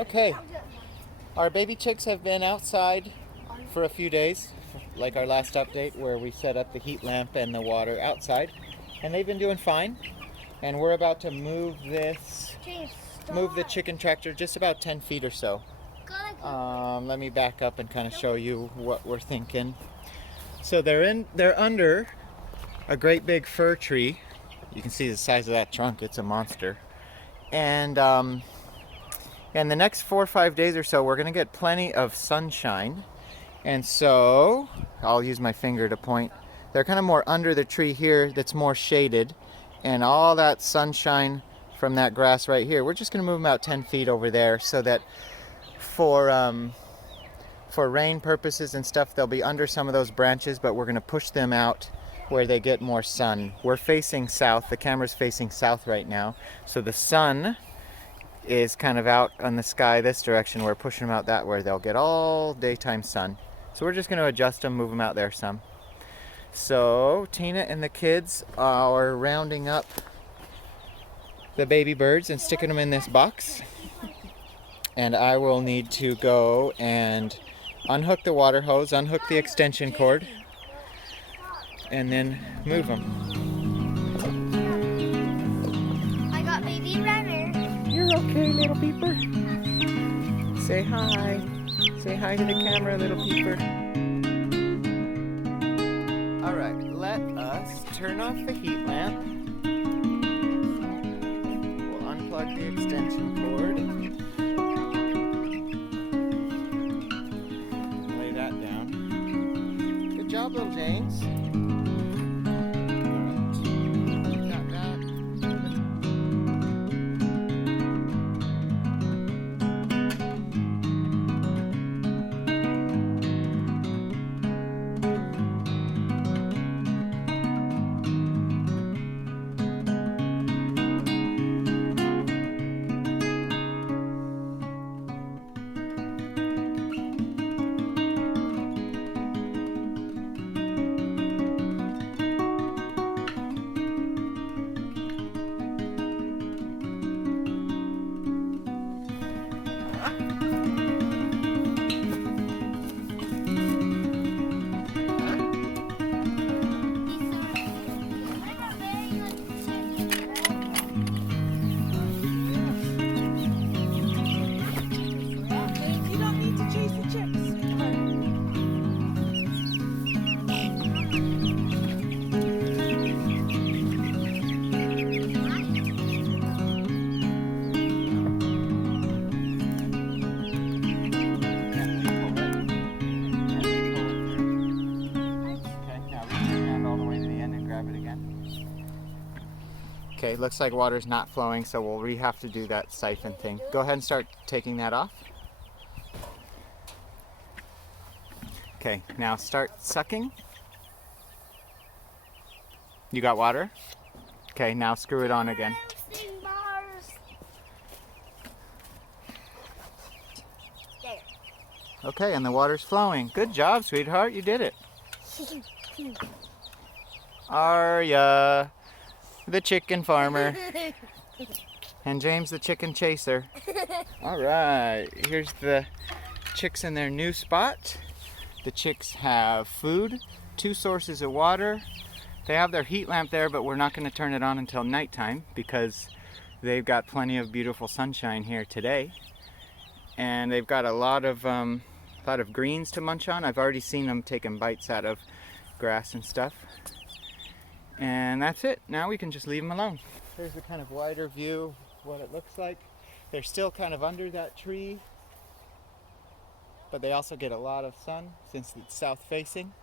Okay, our baby chicks have been outside for a few days, like our last update where we set up the heat lamp and the water outside, and they've been doing fine. And we're about to move the chicken tractor just about 10 feet or so. Let me back up and kind of show you what we're thinking. So they're under a great big fir tree. You can see the size of that trunk, it's a monster. And in the next 4 or 5 days or so, we're gonna get plenty of sunshine. And so, I'll use my finger to point. They're kind of more under the tree here that's more shaded. And all that sunshine from that grass right here, we're just gonna move them out 10 feet over there so that for rain purposes and stuff, they'll be under some of those branches, but we're gonna push them out where they get more sun. We're facing south, the camera's facing south right now, so the sun is kind of out on the sky this direction. We're pushing them out that where they'll get all daytime sun. So we're just gonna adjust them, move them out there some. So Tina and the kids are rounding up the baby birds and sticking them in this box. And I will need to go and unhook the water hose, unhook the extension cord, and then move them. I got baby runner. You're okay, little peeper. Say hi. Say hi to the camera, little peeper. All right, let us turn off the heat lamp. We'll unplug the extension cord. Lay that down. Good job, little James. Okay, looks like water's not flowing, so we'll have to do that siphon thing. Go ahead and start taking that off. Okay, now start sucking. You got water? Okay, now screw it on again. Okay, and the water's flowing. Good job, sweetheart, you did it. Arya, the chicken farmer, and James the chicken chaser. All right, here's the chicks in their new spot. The chicks have food, 2 sources of water. They have their heat lamp there, but we're not going to turn it on until nighttime because they've got plenty of beautiful sunshine here today. And they've got a lot of greens to munch on. I've already seen them taking bites out of grass and stuff. And that's it. Now we can just leave them alone. Here's a kind of wider view of what it looks like. They're still kind of under that tree, but they also get a lot of sun since it's south facing.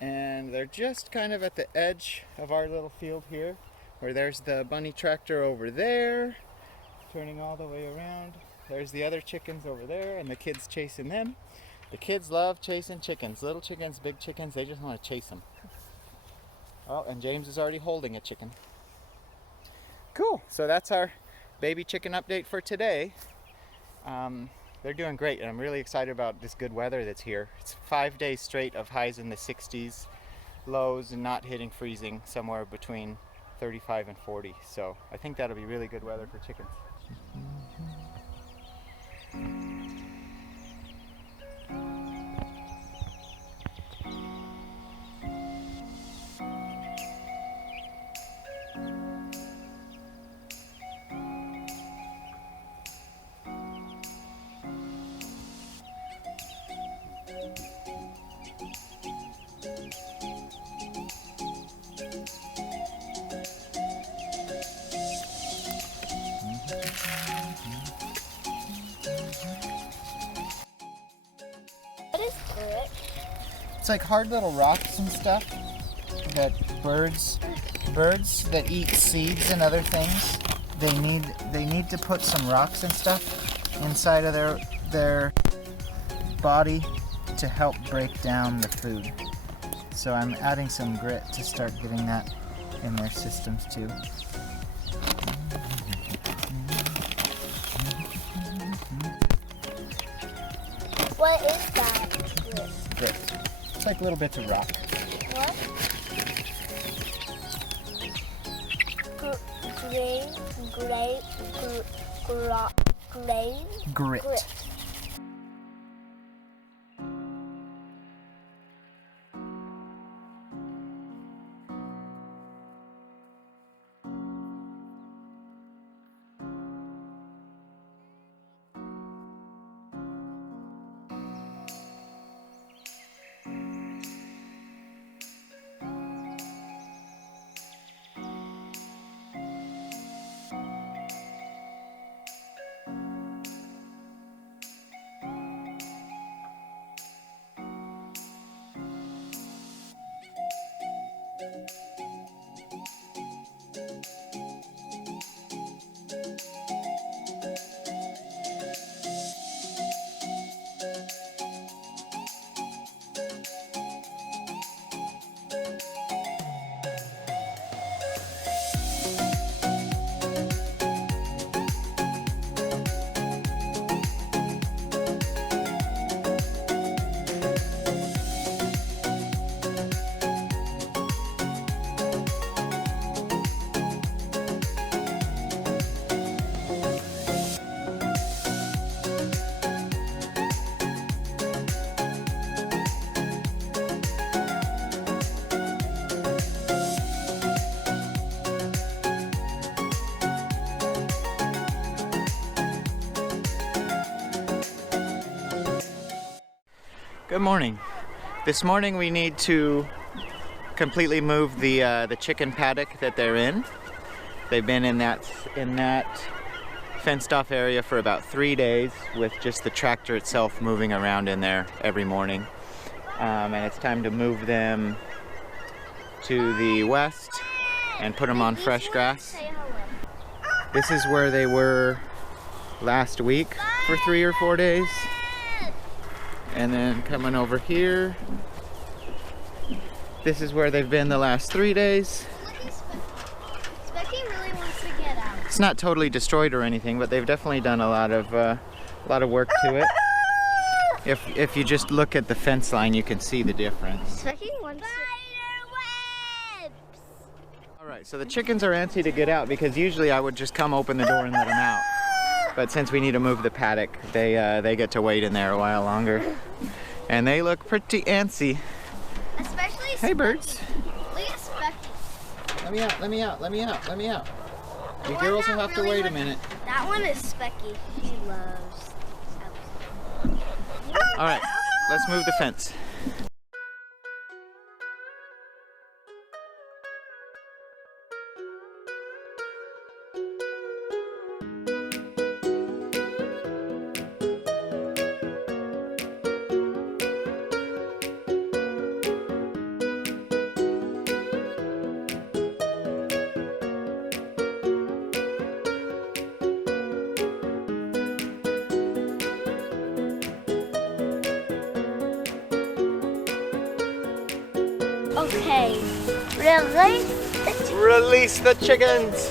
And they're just kind of at the edge of our little field here, where there's the bunny tractor over there, turning all the way around. There's the other chickens over there, and the kids chasing them. The kids love chasing chickens. Little chickens, big chickens, they just want to chase them. Oh, and James is already holding a chicken. Cool, so that's our baby chicken update for today. They're doing great, and I'm really excited about this good weather that's here. It's 5 days straight of highs in the 60s, lows and not hitting freezing, somewhere between 35 and 40. So I think that'll be really good weather for chickens. It's like hard little rocks and stuff that birds that eat seeds and other things, they need to put some rocks and stuff inside of their body to help break down the food. So I'm adding some grit to start getting that in their systems too. What is that? Grit. It's like little bits of rock. What? Grit. Grit. Good morning. This morning we need to completely move the chicken paddock that they're in. They've been in that fenced off area for about 3 days with just the tractor itself moving around in there every morning. And it's time to move them to the west and put them on fresh grass. This is where they were last week for 3 or 4 days. And then coming over here, this is where they've been the last 3 days. Specky really wants to get out. It's not totally destroyed or anything, but they've definitely done a lot of work to it. If you just look at the fence line, you can see the difference. Specky wants webs. All right, so the chickens are antsy to get out because usually I would just come open the door and let them out. But since we need to move the paddock, they get to wait in there a while longer. And they look pretty antsy. Especially Hey Specky. birds. Look at Specky. Let me out, let me out, let me out, let me out. You We're girls will not have to really wait a minute. That one is Specky. She loves All right, let's move the fence. Okay, really? Release the chickens!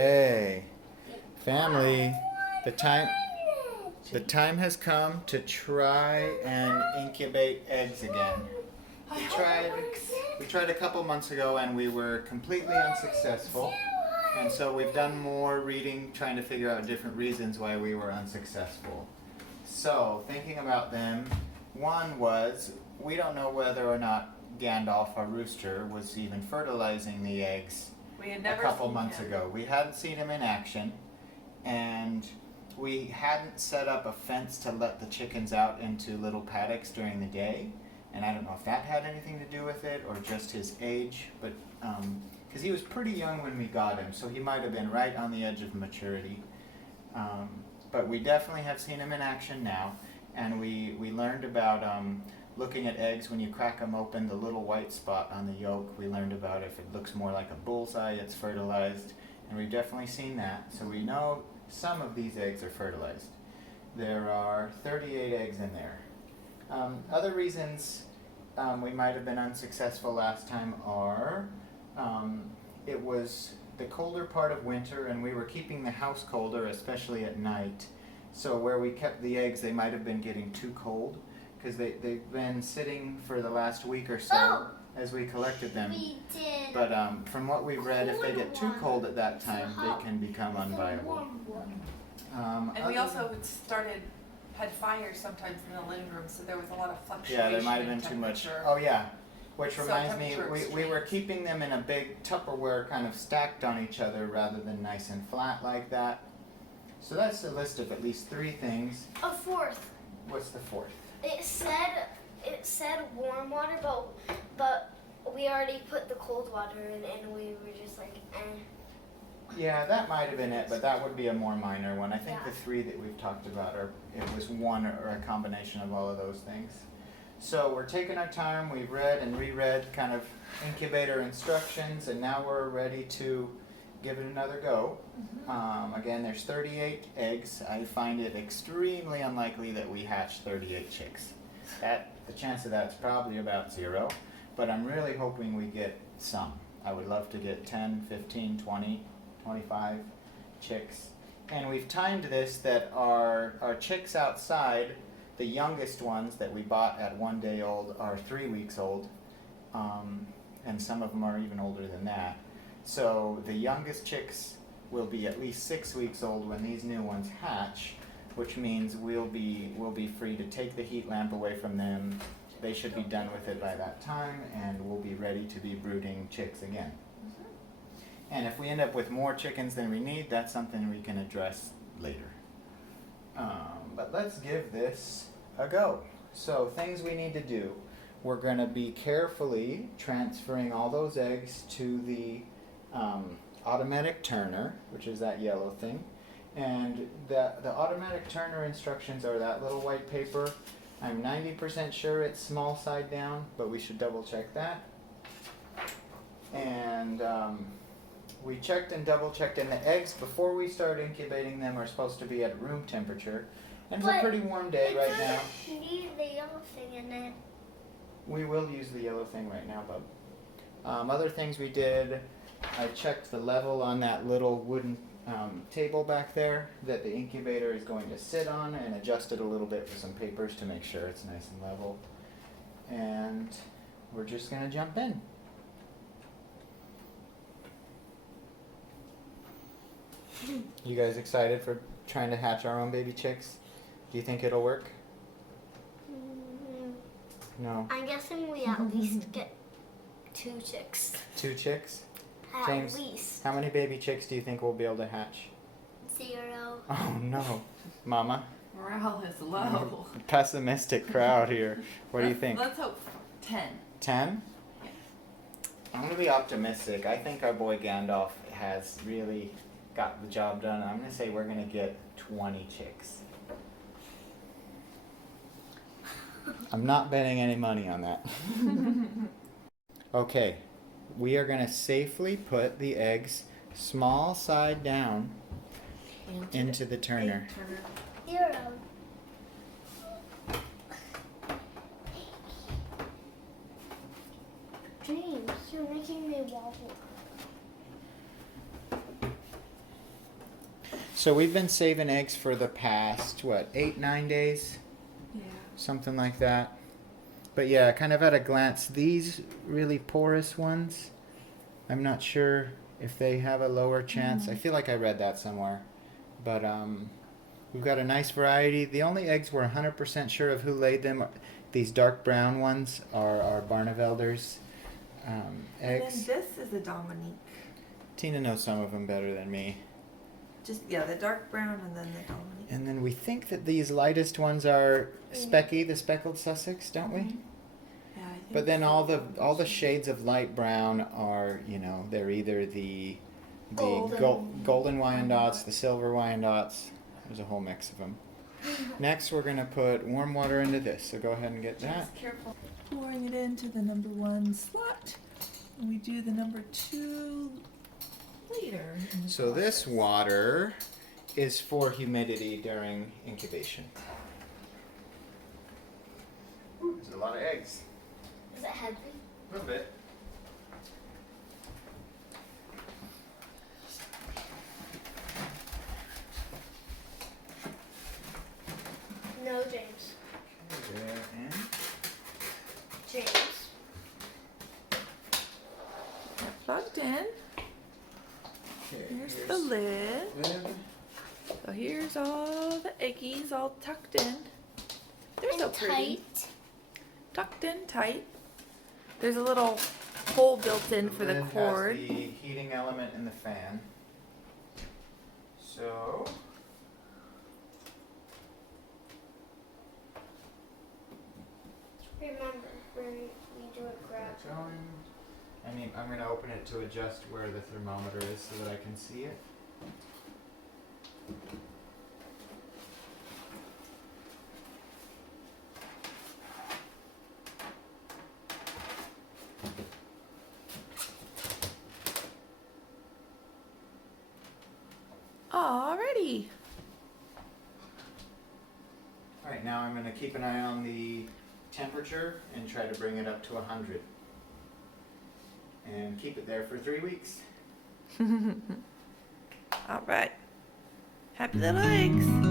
Okay. Family, the time has come to try and incubate eggs again. We tried a couple months ago and we were completely unsuccessful. And so we've done more reading trying to figure out different reasons why we were unsuccessful. So, thinking about them, one was we don't know whether or not Gandalf, our rooster, was even fertilizing the eggs a couple months ago. We hadn't seen him in action, and we hadn't set up a fence to let the chickens out into little paddocks during the day. And I don't know if that had anything to do with it or just his age, but because he was pretty young when we got him, so he might have been right on the edge of maturity. But we definitely have seen him in action now, and we learned about looking at eggs when you crack them open, the little white spot on the yolk. We learned about if it looks more like a bullseye, it's fertilized, and we've definitely seen that. So we know some of these eggs are fertilized. There are 38 eggs in there. Other reasons we might have been unsuccessful last time are it was the colder part of winter and we were keeping the house colder, especially at night. So where we kept the eggs, they might have been getting too cold because they've been sitting for the last week or so as we collected them. We did. But from what we've read, if they get too cold at that time, they can become unviable. And we also had fires sometimes in the living room, so there was a lot of fluctuation. Yeah, there might have been too much. Oh yeah, which So reminds me, temperature we were extremes. keeping them in a big Tupperware kind of stacked on each other rather than nice and flat like that. So that's a list of at least 3 things. A fourth. What's the fourth? It said warm water, but we already put the cold water in, and we were just like, eh. Yeah, that might have been it, but that would be a more minor one. I think Yeah. the 3 that we've talked about it was one or a combination of all of those things. So we're taking our time, we've read and reread kind of incubator instructions, and now we're ready to give it another go. Again, there's 38 eggs. I find it extremely unlikely that we hatch 38 chicks. The chance of that's probably about 0, but I'm really hoping we get some. I would love to get 10, 15, 20, 25 chicks. And we've timed this that our chicks outside, the youngest ones that we bought at 1 day old, are 3 weeks old, and some of them are even older than that. So the youngest chicks will be at least 6 weeks old when these new ones hatch, which means we'll be free to take the heat lamp away from them. They should be done with it by that time, and we'll be ready to be brooding chicks again. And if we end up with more chickens than we need, that's something we can address later. But let's give this a go. So things we need to do. We're going to be carefully transferring all those eggs to the automatic turner, which is that yellow thing. And the automatic turner instructions are that little white paper. I'm 90% sure it's small side down, but we should double check that. And we checked and double checked, and the eggs before we start incubating them are supposed to be at room temperature. And it's a But pretty warm day right now. You need the yellow thing in it. We will use the yellow thing right now, bub. Other things we did, I checked the level on that little wooden table back there that the incubator is going to sit on, and adjusted a little bit with some papers to make sure it's nice and level. And we're just going to jump in. You guys excited for trying to hatch our own baby chicks? Do you think it'll work? No. I'm guessing we at least get 2 chicks. 2 chicks? At James, least. how many baby chicks do you think we'll be able to hatch? 0. Oh no. Mama? Morale is low. Pessimistic crowd here. What do you think? Let's hope 10. 10? Yeah. I'm going to be optimistic. I think our boy Gandalf has really got the job done. I'm going to say we're going to get 20 chicks. I'm not betting any money on that. Okay, we are going to safely put the eggs small side down into the turner. 0. James, you're making me wobble. So we've been saving eggs for the past, what, 8, 9 days? Yeah. Something like that. But yeah, kind of at a glance, these really porous ones, I'm not sure if they have a lower chance. I feel like I read that somewhere. But we've got a nice variety. The only eggs we're 100% sure of who laid them, these dark brown ones, are Barnevelder's eggs. And then this is a Dominique. Tina knows some of them better than me. Just, yeah, the dark brown and then the Dominique. And then we think that these lightest ones are Specky, the speckled Sussex, don't we? Yeah, I think But then so. all the shades of light brown are, they're either the golden Wyandottes, the silver Wyandottes. There's a whole mix of them. Next, we're gonna put warm water into this. So go ahead and get that. Just careful. Pouring it into the number 1 slot. And we do the number 2 later. in the So this process. water is for humidity during incubation. Ooh, there's a lot of eggs. Is it heavy? A little bit. No, James. There and James. Plugged in. okay, Here's the lid. lid. So here's all the eggies all tucked in. They're so And pretty. tight. Tucked in tight. There's a little hole built in for the lid cord. has the heating element in the fan. So Remember, when we do it it's gradually. going. I'm going to open it to adjust where the thermometer is so that I can see it. Alrighty. All right, now I'm going to keep an eye on the temperature and try to bring it up to 100. And keep it there for 3 weeks. Alright. Happy little eggs.